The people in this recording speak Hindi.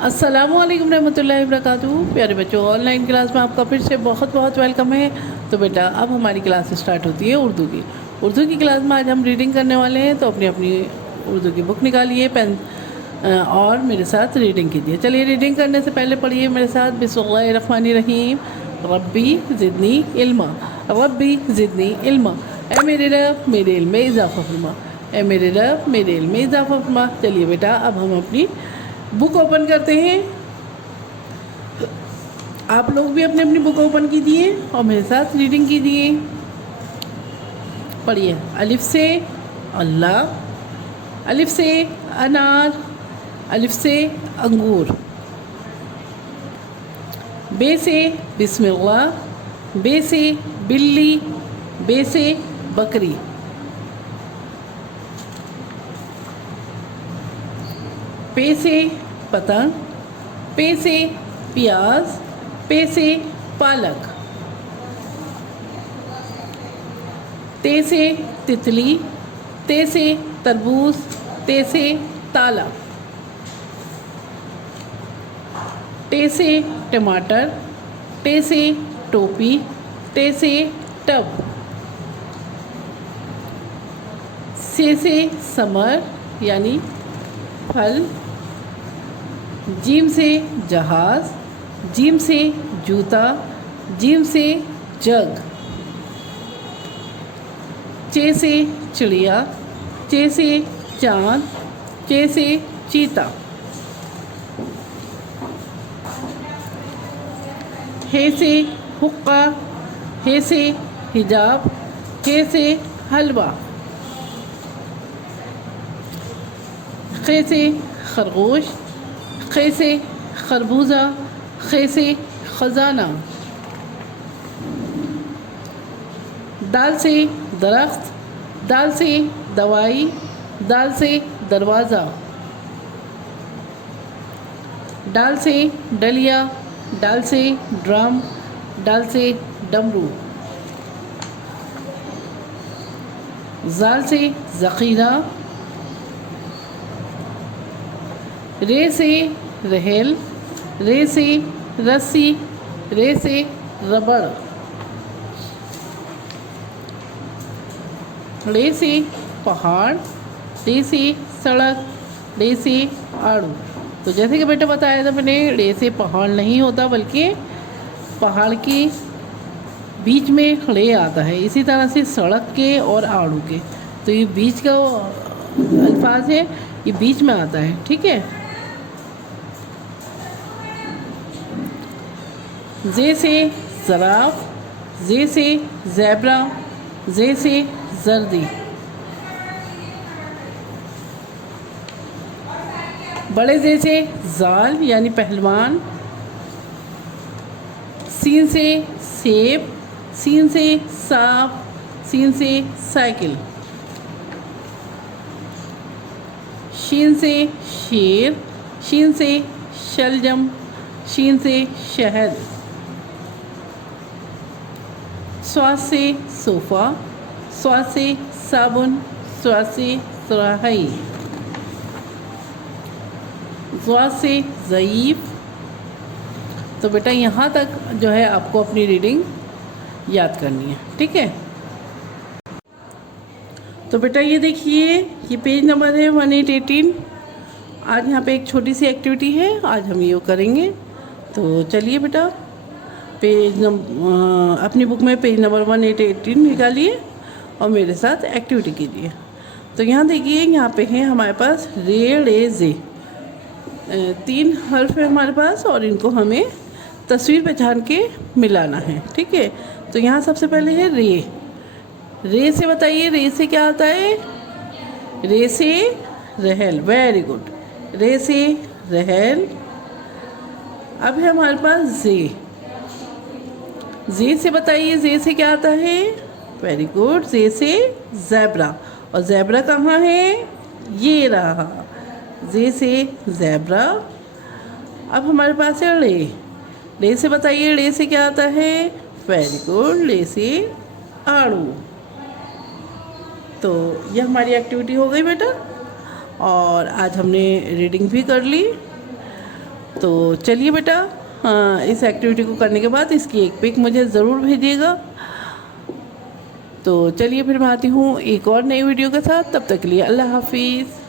अस्सलामुअलैकुम रहमतुल्लाहि वबरकातुहू। प्यारे बच्चों, ऑनलाइन क्लास में आपका फिर से बहुत बहुत वेलकम है। तो बेटा, अब हमारी क्लास स्टार्ट होती है उर्दू की। उर्दू की क्लास में आज हम रीडिंग करने वाले हैं, तो अपनी अपनी उर्दू की बुक निकालिए, पेन और मेरे साथ रीडिंग कीजिए। चलिए, रीडिंग करने से पहले पढ़िए मेरे साथ बिस्मिल्लाहिर्रहमानिर्रहीम। रब्बी ज़िदनी इल्मा, रब्बी ज़िदनी इल्मा। ए मेरे रब, मेरे इल्म में इजाफ़ा फरमा। ए मेरे रब, मेरे इल्म में इजाफ़ा फरमा। चलिए बेटा, अब हम अपनी बुक ओपन करते हैं। आप लोग भी अपनी अपनी बुक ओपन कीजिए और मेरे साथ रीडिंग कीजिए। पढ़िए। अलिफ से अल्लाह, अलिफ से अनार, अलिफ से अंगूर। बे से बिस्मिल्लाह, बे से बिल्ली, बे से बकरी। पे से पतंग, पे से प्याज, पे से पालक। ते से तितली, ते से तरबूज, ते से ताला। टे से टमाटर, टे से टोपी, टे से टब। से समर यानी फल। जीम से जहाज़, जीम से जूता, जीम से जग। चे से चिड़िया, चे से चाँद, चे से चीता। हे से हुक्का, हे से हिजाब, हे से हलवा। खे से खरगोश, खे से खरबूजा, खे से ख़ज़ाना। दाल से दरख्त, दाल से दवाई, दाल से दरवाज़ा। डाल से डलिया, डाल से ड्रम, डाल से डमरू। ज़ाल से ज़ख़ीरा, रे से रहेल, रे से रस्सी, रे से रबड़। रे से पहाड़, रे से सड़क, रे से आड़ू। तो जैसे कि बेटा बताया था मैंने, रे से पहाड़ नहीं होता, बल्कि पहाड़ के बीच में रे आता है। इसी तरह से सड़क के और आड़ू के, तो ये बीच का अल्फाज है, ये बीच में आता है। ठीक है। जे से ज़राफ़, जे से ज़ेब्रा, जे से जर्दी। बड़े जे से जाल यानी पहलवान। सीन से सेब, सीन से सांप, सीन से साइकिल। शीन से शेर, शीन से शलजम, शीन से शहद। स्वाद से सोफ़ा, स्वाद से साबुन, स्वाद से सुराही। स्वाद से ज़ईफ़। तो बेटा, यहाँ तक जो है आपको अपनी रीडिंग याद करनी है। ठीक है। तो बेटा ये देखिए, ये पेज नंबर है 1818। आज यहाँ पे एक छोटी सी एक्टिविटी है, आज हम ये करेंगे। तो चलिए बेटा, अपनी बुक में पेज नंबर 1818 निकालिए और मेरे साथ एक्टिविटी कीजिए। तो यहाँ देखिए, यहाँ पे है हमारे पास रे रे जे। 3 हर्फ है हमारे पास और इनको हमें तस्वीर पहचान के मिलाना है। ठीक है। तो यहाँ सबसे पहले है रे। रे से बताइए, रे से क्या आता है? रे से रहल। Very good. रे से रहल। अब है हमारे पास जे। जे से बताइए, जे से क्या आता है? Very good. जे से ज़ेब्रा। और ज़ेब्रा कहाँ है? ये रहा। जे से ज़ेब्रा। अब हमारे पास है रे। रे से बताइए, रे से क्या आता है? Very good. रे से आड़ू। तो यह हमारी एक्टिविटी हो गई बेटा, और आज हमने रीडिंग भी कर ली। तो चलिए बेटा, हाँ, इस एक्टिविटी को करने के बाद इसकी एक पिक मुझे ज़रूर भेजिएगा। तो चलिए फिर मैं आती हूँ एक और नई वीडियो के साथ। तब तक के लिए अल्लाह हाफिज़।